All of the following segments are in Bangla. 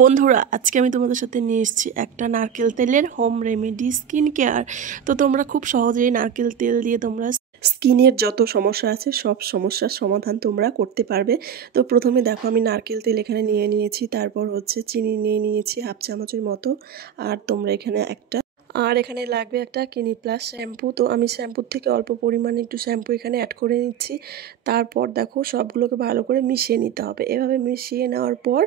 বন্ধুরা আজকে আমি তোমাদের সাথে নিয়ে এসেছি একটা নারকেল তেলের হোম রেমেডি স্কিন কেয়ার। তো তোমরা খুব সহজেই নারকেল তেল দিয়ে তোমরা স্কিনের যত সমস্যা আছে সব সমস্যার সমাধান তোমরা করতে পারবে। তো প্রথমে দেখো আমি নারকেল তেল এখানে নিয়ে নিয়েছি, তারপর হচ্ছে চিনি নিয়ে নিয়েছি হাফ চামচের মতো, আর তোমরা এখানে এখানে লাগবে একটা ক্লিনিক প্লাস শ্যাম্পু। তো আমি শ্যাম্পুর থেকে অল্প পরিমাণে একটু শ্যাম্পু এখানে অ্যাড করে নিচ্ছি। তারপর দেখো সবগুলোকে ভালো করে মিশিয়ে নিতে হবে। এভাবে মিশিয়ে নেওয়ার পর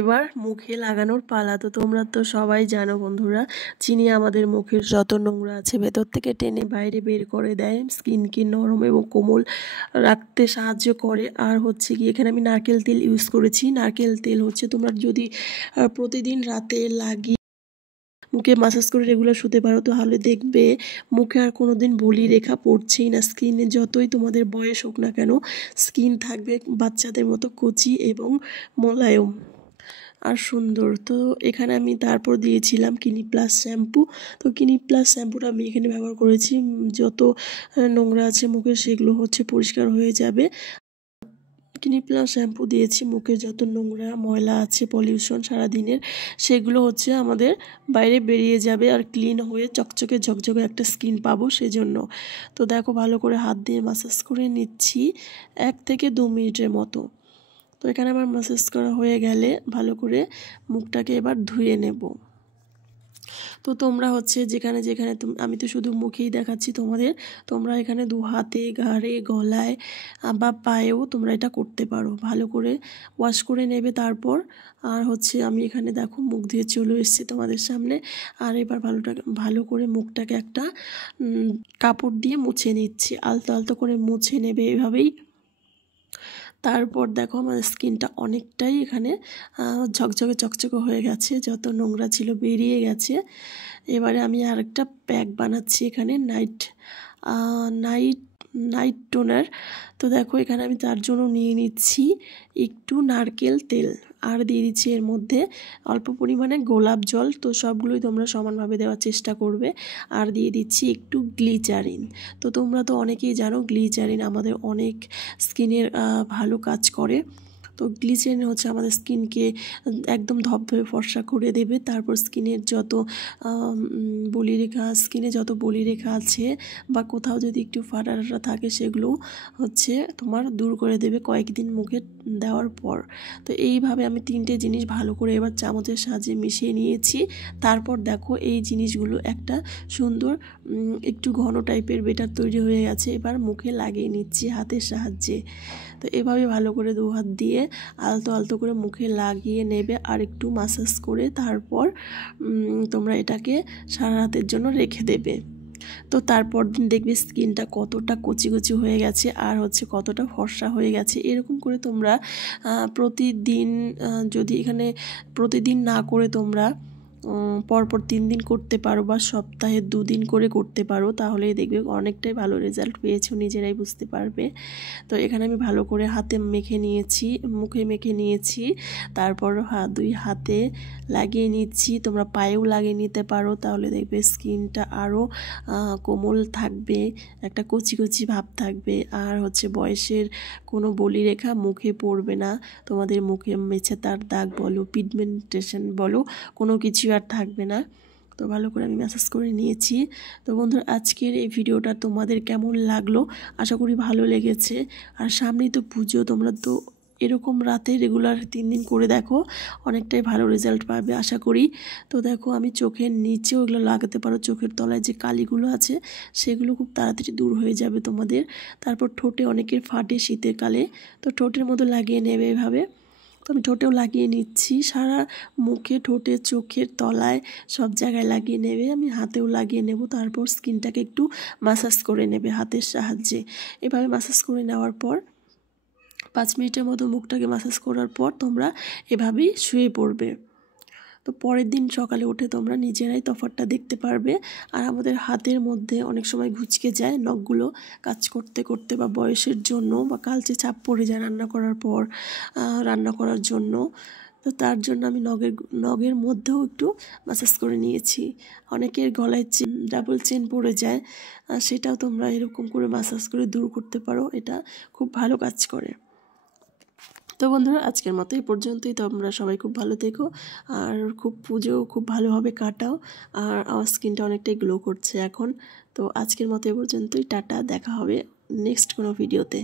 এবার মুখে লাগানোর পালা। তো তোমরা তো সবাই জানো বন্ধুরা, চিনি আমাদের মুখের যত নোংরা আছে ভেতর থেকে টেনে বাইরে বের করে দেয়, স্কিনকে নরম এবং কোমল রাখতে সাহায্য করে। আর হচ্ছে কি এখানে আমি নারকেল তেল ইউজ করেছি। নারকেল তেল হচ্ছে তোমরা যদি প্রতিদিন রাতে লাগিয়ে মুখে মাসাজ করে রেগুলার শুতে পারো, তাহলে দেখবে মুখে আর কোনো দিন বলি রেখা পড়ছেই না। স্কিনে যতই তোমাদের বয়স হোক না কেন, স্কিন থাকবে বাচ্চাদের মতো কচি এবং মোলায়েম আর সুন্দর। তো এখানে আমি তারপর দিয়েছিলাম ক্লিনিক প্লাস শ্যাম্পু। তো ক্লিনিক প্লাস শ্যাম্পুটা আমি এখানে ব্যবহার করেছি। যত নোংরা আছে মুখে সেগুলো হচ্ছে পরিষ্কার হয়ে যাবে। ক্লিনিক প্লাস শ্যাম্পু দিয়েছি, মুখে যত নোংরা ময়লা আছে পলিউশন সারাদিনের সেগুলো হচ্ছে আমাদের বাইরে বেরিয়ে যাবে আর ক্লিন হয়ে চকচকে ঝকঝকে একটা স্কিন পাবো সেজন্য। তো দেখো ভালো করে হাত দিয়ে মাসাজ করে নিচ্ছি 1 থেকে 2 মিনিটের মতো। তো এখানে আমার ম্যাসাজ করা হয়ে গেলে ভালো করে মুখটাকে এবার ধুয়ে নেব। তো তোমরা হচ্ছে যেখানে যেখানে আমি তো শুধু মুখেই দেখাচ্ছি তোমাদের, তোমরা এখানে 2 হাতে, ঘাড়ে, গলায় বা পায়েও তোমরা এটা করতে পারো। ভালো করে ওয়াশ করে নেবে তারপর। আর হচ্ছে আমি এখানে দেখো মুখ দিয়ে চলে এসেছি তোমাদের সামনে। আর এবার ভালো করে মুখটাকে একটা কাপড় দিয়ে মুছে নিচ্ছি। আলতো আলতো করে মুছে নেবে এভাবেই। তারপর দেখো আমার স্কিনটা অনেকটাই এখানে ঝকঝকে চকচকে হয়ে গেছে, যত নোংরা ছিল বেরিয়ে গেছে। এবারে আমি আরেকটা প্যাক বানাচ্ছি এখানে নাইট নাইট টোনার। তো দেখো এখানে আমি তার জন্য নিয়ে নিচ্ছি একটু নারকেল তেল, আর দিয়ে দিচ্ছি এর মধ্যে অল্প পরিমাণে গোলাপ জল। তো সবগুলোই তোমরা সমানভাবে দেওয়ার চেষ্টা করবে। আর দিয়ে দিচ্ছি একটু গ্লিচারিন। তো তোমরা তো অনেকেই জানো গ্লিচারিন আমাদের অনেক স্কিনের ভালো কাজ করে। তো গ্লিসারিন হচ্ছে আমাদের স্কিনকে একদম ধবধবে ফর্সা করে দেবে। তারপর স্কিনে যত বলিরেখা আছে বা কোথাও যদি একটু ফাটা থাকে সেগুলো হচ্ছে তোমার দূর করে দেবে কয়েকদিন মুখে দেওয়ার পর। তো এইভাবে আমি 3টে জিনিস ভালো করে এবার চামচের সাহায্যে মিশিয়ে নিয়েছি। তারপর দেখো এই জিনিসগুলো একটা সুন্দর একটু ঘন টাইপের বেটার তৈরি হয়ে গেছে। এবার মুখে লাগিয়ে নিচ্ছি হাতের সাহায্যে। তো এভাবে ভালো করে 2 হাত দিয়ে আলতো আলতো করে মুখে লাগিয়ে নেবে আর একটু মাসাজ করে তারপর তোমরা এটাকে সারা রাতের জন্য রেখে দেবে। তো তারপর দিন দেখবে স্কিনটা কতটা কচি কচি হয়ে গেছে আর হচ্ছে কতটা ফর্সা হয়ে গেছে। এরকম করে তোমরা প্রতিদিন যদি এখানে প্রতিদিন না করে তোমরা পরপর 3 দিন করতে পারো বা সপ্তাহে 2 দিন করে করতে পারো, তাহলেই দেখবে অনেকটাই ভালো রেজাল্ট পেয়েছো, নিজেরাই বুঝতে পারবে। তো এখানে আমি ভালো করে হাতে মেখে নিয়েছি, মুখে মেখে নিয়েছি। তারপর 2 হাতে লাগিয়ে নিচ্ছি। তোমরা পায়েও লাগিয়ে নিতে পারো, তাহলে দেখবে স্কিনটা আরও কোমল থাকবে, একটা কচি কচি ভাব থাকবে। আর হচ্ছে বয়সের কোনো বলিরেখা মুখে পড়বে না। তোমাদের মুখে মেছে তার দাগ বলো, পিগমেন্টেশন বলো, কোনো কিছু আর থাকবে না। তো ভালো করে আমি ম্যাসাজ করে নিয়েছি। তো বন্ধুরা আজকের এই ভিডিওটা তোমাদের কেমন লাগলো, আশা করি ভালো লেগেছে। আর সামনেই তো পুজো, তোমরা তো এরকম রাতে রেগুলার 3 দিন করে দেখো, অনেকটাই ভালো রেজাল্ট পাবে আশা করি। তো দেখো আমি চোখের নিচেও এগুলো লাগাতে পারো, চোখের তলায় যে কালিগুলো আছে সেগুলো খুব তাড়াতাড়ি দূর হয়ে যাবে তোমাদের। তারপর ঠোঁটে অনেকের ফাটে শীতের কালে, তো ঠোঁটের মধ্যে লাগিয়ে নেবে এভাবে। তো আমি ঠোঁটেও লাগিয়ে নিচ্ছি, সারা মুখে, ঠোঁটে, চোখের তলায় সব জায়গায় লাগিয়ে নেবে। আমি হাতেও লাগিয়ে নেব। তারপর স্কিনটাকে একটু মাসাজ করে নেবে হাতের সাহায্যে। এভাবে মাসাজ করে নেওয়ার পর 5 মিনিটের মতো মুখটাকে মাসাজ করার পর তোমরা এভাবেই শুয়ে পড়বে। তো পরের দিন সকালে উঠে তোমরা নিজেরাই তফাৎটা দেখতে পারবে। আর আমাদের হাতের মধ্যে অনেক সময় ঘুচকে যায় নখগুলো কাজ করতে করতে, বা বয়সের জন্য, বা কালচে ছাপ পড়ে যায় রান্না করার জন্য। তো তার জন্য আমি নখের মধ্যেও একটু মাসাজ করে নিয়েছি। অনেকের গলায় ডাবল চেন পড়ে যায়, সেটাও তোমরা এরকম করে মাসাজ করে দূর করতে পারো, এটা খুব ভালো কাজ করে। তো বন্ধুরা আজকের মতো এই পর্যন্তই। তোমরা সবাই খুব ভালো থেকো আর পুজো খুব ভালোভাবে কাটাও। আর আমার স্কিনটা অনেকটাই গ্লো করছে এখন। তো আজকের মতো এই পর্যন্তই, টাটা, দেখা হবে নেক্সট কোনো ভিডিওতে।